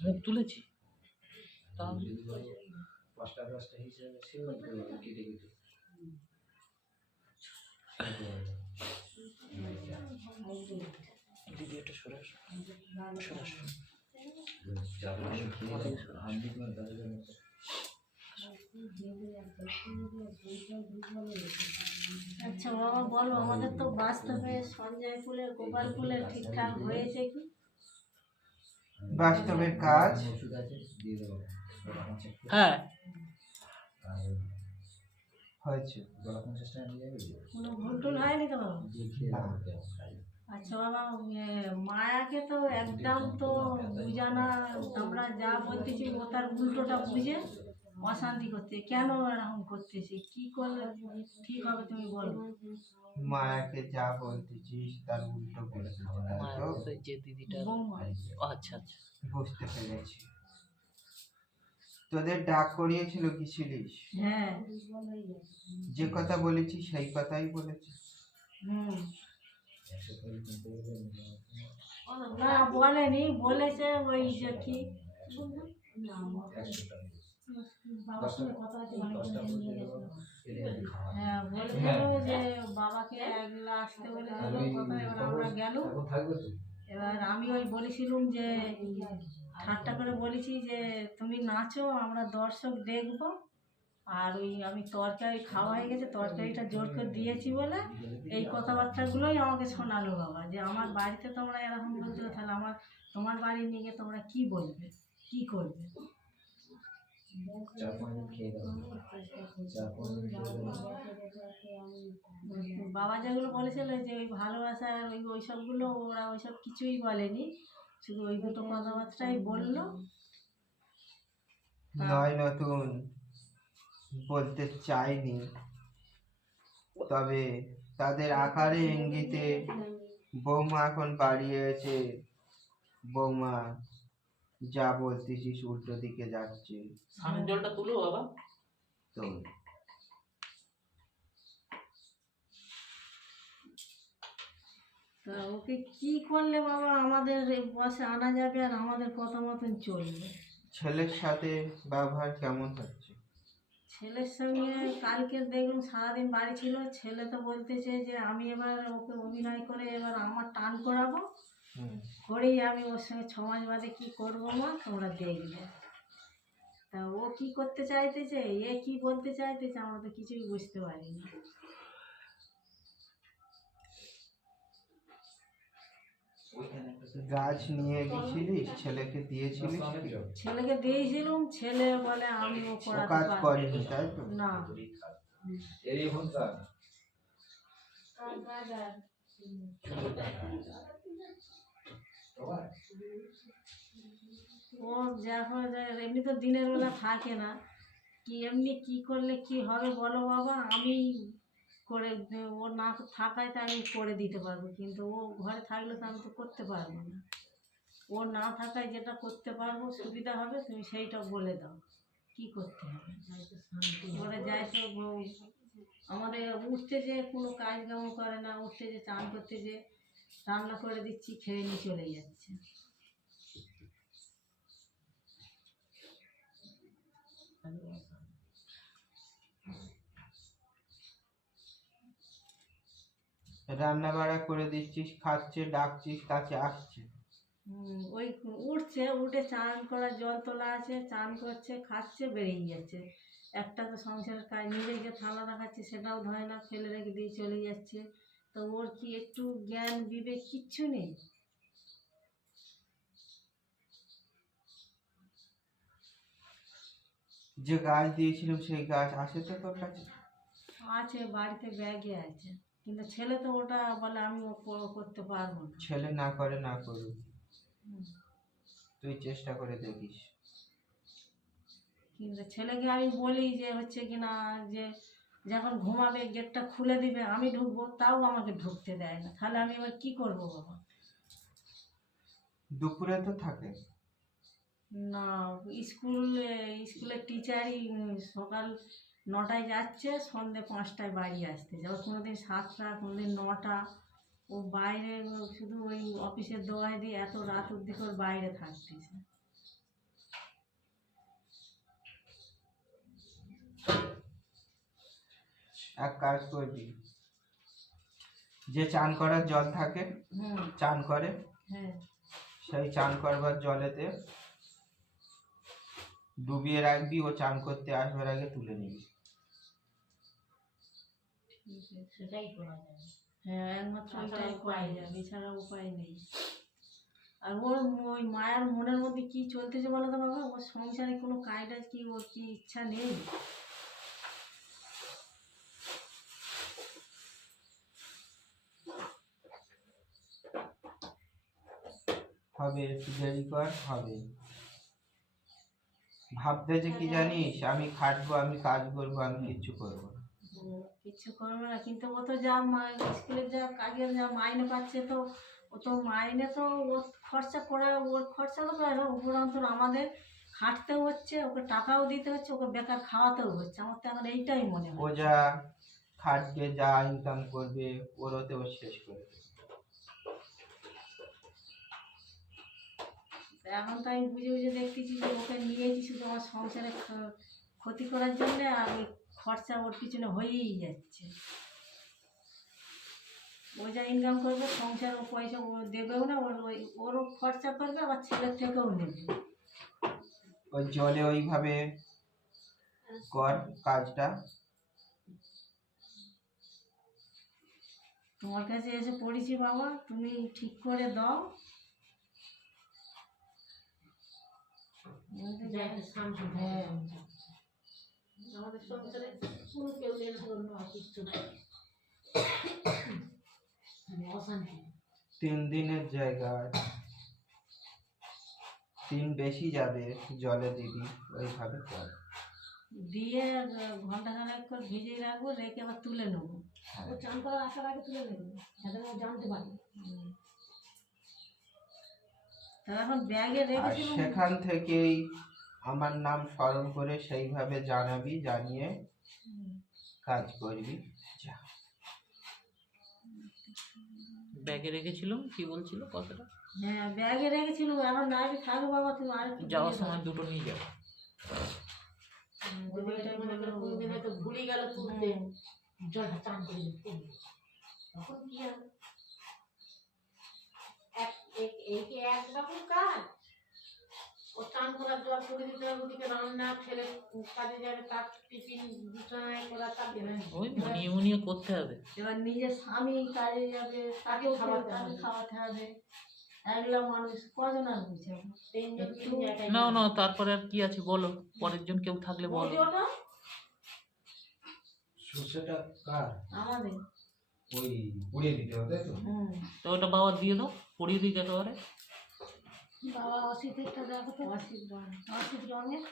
মুখ তুলেছি। আচ্ছা বাবা বলো আমাদের তো বাস্তবে সঞ্জয় ফুলের গোপাল ফুলের ঠিকঠাক হয়েছে কি? বাস্তবের কাজ। হ্যাঁ। হয়েছে। কোনো ভুল টুল হয়নি তো আচ্ছা বাবা মায়াকে তো একদম তো বুঝানা আমরা যা বলতেছি ও তার উল্টোটা বুঝে অশান্তি করছে। কেন এরকম করতেছে কি করলে ঠিক হবে তুমি বলো। মায়াকে যা বলতেছিস তার উল্টো তাই যে দিদিটা ও, আচ্ছা আচ্ছা। বুঝতে পেরেছি। তোদের ডাক করিয়েছিল কি ছিলিস হ্যাঁ। যে কথা বলেছি সেই কথাই বলেছি। হুম। করে না বলেনি। বলেছে ওই যে কি? বাবার সঙ্গে কথা আছে অনেকদিন নিয়ে গেছিল। কেটে কেটে খাওয়া হ্যাঁ। বলেছিল যে বাবাকে একলা আসতে বলেছিল কোথায় এবার আমরা গেল এবার আমি ওই বলেছিলুম যে ঠাট্টা করে বলেছি যে তুমি নাচো আমরা দর্শক দেখব। আর ওই আমি তরকারি খাওয়া হয়ে গেছে তরকারিটা জোর করে দিয়েছি বলে এই কথাবার্তাগুলোই আমাকে শোনালো বাবা যে আমার বাড়িতে তোমরা এরকম বলছো তাহলে আমার তোমার বাড়ি নিয়ে গিয়ে তোমরা কি বলবে কি করবে? খেয়ে খেয়ে বাবা যেগুলো বলেছিল যে ওই ভালোবাসা আর ওই ওই সবগুলো ওরা ওইসব কিছুই বলেনি। শুধু ওই দুটো কথাবার্তাই বলল। নয় নতুন বলতে চাইনি। তবে তাদের আকারে ইঙ্গিতে বৌমা এখন বাড়িয়েছে। বৌমা যা বলতেছিস উল্টো দিকে যাচ্ছে। স্নানের জলটা তুলো বাবা। তো। তা ওকে কি করলে বাবা? আমাদের বসে আনা যাবে আর আমাদের কথা মতন চলবে। ছেলের সাথে ব্যবহার কেমন হচ্ছে? ছেলের সঙ্গে কালকে দেখলাম সারাদিন বাড়ি ছিল। ছেলে তো বলতেছে যে আমি এবার ওকে অভিনয় করে এবার আমার টান করাবো। করেই আমি ওর সঙ্গে ছ মাস বাদে কী করব মা? তোমরা দেখবে। তা ও কি করতে চাইতেছে? এ কি বলতে চাইতেছে? আমরা তো কিছুই বুঝতে পারিনি। গাছ নিয়ে গেছিলিস ছেলেকে দিয়েছিলিস ছেলেকে দিয়েছিলাম। ছেলে বলে আমি ও কাজ করেনি তাই তো? না। এই ও যখন এমনি তো দিনের বেলা থাকে না। কি এমনি কি করলে কি হবে বলো বাবা? আমি করে, ও না থাকায় তো আমি করে দিতে পারব। কিন্তু ও ঘরে থাকলে তো আমি তো করতে পারব না। ও না থাকায় যেটা করতে পারব, সুবিধা হবে, তুমি সেইটা বলে দাও। কি করতে হবে? ওরা যায় তো আমাদের উঠতে যে কোনো কাজ কাম করে না, উঠতে যে চান করতে যে রান্না করে দিচ্ছি, খেয়ে নিয়ে চলে যাচ্ছে। রান্না বাড়া করে দিচ্ছিস খাচ্ছে ডাকছিস কাছে আসছে। ওই উঠছে উঠে চান করার জল তোলা আছে চান করছে খাচ্ছে বেরিয়ে যাচ্ছে। একটা তো সংসারের কাজ নিজেকে থালা রাখাচ্ছে সেটাও ধয় না ফেলে রেখে দিয়ে চলে যাচ্ছে। তো ওর কি একটু জ্ঞান বিবেক কিচ্ছু নেই? যে গাছ দিয়েছিলাম সেই গাছ আছে তো তোর কাছে? আছে বাড়িতে ব্যাগে আছে। কিন্তু ছেলে তো ওটা বলে আমি করতে পারব না। ছেলে না করে না করুক। তুই চেষ্টা করে দেখিস। কিন্তু ছেলেকে আমি বলি যে হচ্ছে কি না যে যখন ঘুমাবে গেটটা খুলে দিবে আমি ঢুকবো তাও আমাকে ঢুকতে দেয় না। তাহলে আমি এবার কি করব বাবা দুপুরে তো থাকে। না স্কুলে স্কুলের টিচারই সকাল নটায় যাচ্ছে সন্ধ্যে পাঁচটায় বাড়ি আসতে। যাও কোনো দিন সাতটা কোনো দিন নটা। ও বাইরে শুধু ওই অফিসের দোয়ায় দিয়ে এত রাত অব্দি ওর বাইরে থাকতেছে এক কাজ করবি। যে চান করার জল থাকে চান করে। হ্যাঁ। সেই চান করবার জলেতে ডুবিয়ে রাখবি ও চান করতে আসবার আগে তুলে নিবি। ঠিক আছে সেটাই করা যায়। হ্যাঁ একমাত্র ওইটাই উপায় করা। যাবে এছাড়া উপায় নেই। আর ওর ওই মায়ের মনের মধ্যে কি চলতেছে বলো তো বাবা? ওর সংসারে কোনো কাজটা কি ওর কি ইচ্ছা নেই? হবে একটু দেরি কর হবে। ভাবতেছে কি জানিস? আমি খাটবো আমি কাজ করব আমি কিচ্ছু করব না। কিচ্ছু করবে না কিন্তু ও তো যা স্কুলের যা কাজের যা মাইনে পাচ্ছে তো ও তো মাইনে তো ওর খরচা করে ওর খরচা তো করে না উপরন্ত আমাদের খাটতেও হচ্ছে ওকে টাকাও দিতে হচ্ছে ওকে বেকার খাওয়াতেও হচ্ছে। আমার তো এখন এইটাই মনে হয় ও যা খাটবে যা ইনকাম করবে ওর ওতে ও শেষ করে দেবে। এখন তো আমি বুঝে বুঝে দেখতেছি যে ওকে নিয়েছি শুধু আমার সংসারে ক্ষতি করার জন্যে আর ওই খরচা ওর পিছনে হয়েই যাচ্ছে। ও যা ইনকাম করবে সংসার ও পয়সা ও দেবেও না ওর ওই ওরও খরচা করবে আবার ছেলের থেকেও নেবে। ওই জলে ওইভাবে কর কাজটা। তোমার কাছে এসে পড়েছি বাবা তুমি ঠিক করে দাও। আমাদের সংসারে কোনো কেউ টেনশন নয় কিচ্ছু নেই অশান্তি তিন দিনের জায়গায়। দিন বেশি যাবে জলে দিবি ওইভাবে কর। দিয়ে ঘণ্টা খানেক করে ভিজিয়ে রাখব রেখে আবার তুলে নেব। ও চান করার আসার আগে তুলে নেবে যাতে জানতে পারে। আর সেখান থেকেই আমার নাম স্মরণ করে সেইভাবে জানাবি জানিয়ে কাজ করবি। যা। ব্যাগে রেখেছিলাম কি বলছিল কথাটা? হ্যাঁ ব্যাগে রেখেছিল এখন নাইবে থাকো বাবা তুমি আর যাওয়ার সময় দুটো নিয়ে হয়তো ভুলে গেল তুলতে। হুম। জলটা চান করে তখন কি এক এক- এই কি একরকম কাজ ও চান করার জল করে দিতে হবে ওদিকে রান্না ছেলে কাজে যাবে তার টিফিন বিছানায় করা তার ওই মনিয়ে মনিয়ে করতে হবে। এবার নিজের স্বামী কাজে যাবে খাওয়াতে তাকে হবে। খাওয়াতে হবে। একলা মানুষ কজন আর বুঝে তিনজন তিন একটু- জায়গায় না না তারপরে আর কি আছে বলো? পরের জন কেউ থাকলে বলো। না সর্ষেটা কার? আমাদের। ওই পুড়িয়ে দিতে হবে তাই তো ওটা বাবা দিয়ে দাও পড়িয়ে দিই একেবারে। বাবা অসিতেরটা দেখো তো অসিত রং। অসিত রঙের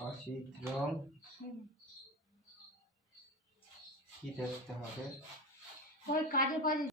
অসিত রং হুম। কি দেখতে হবে ওই কাজে কাজে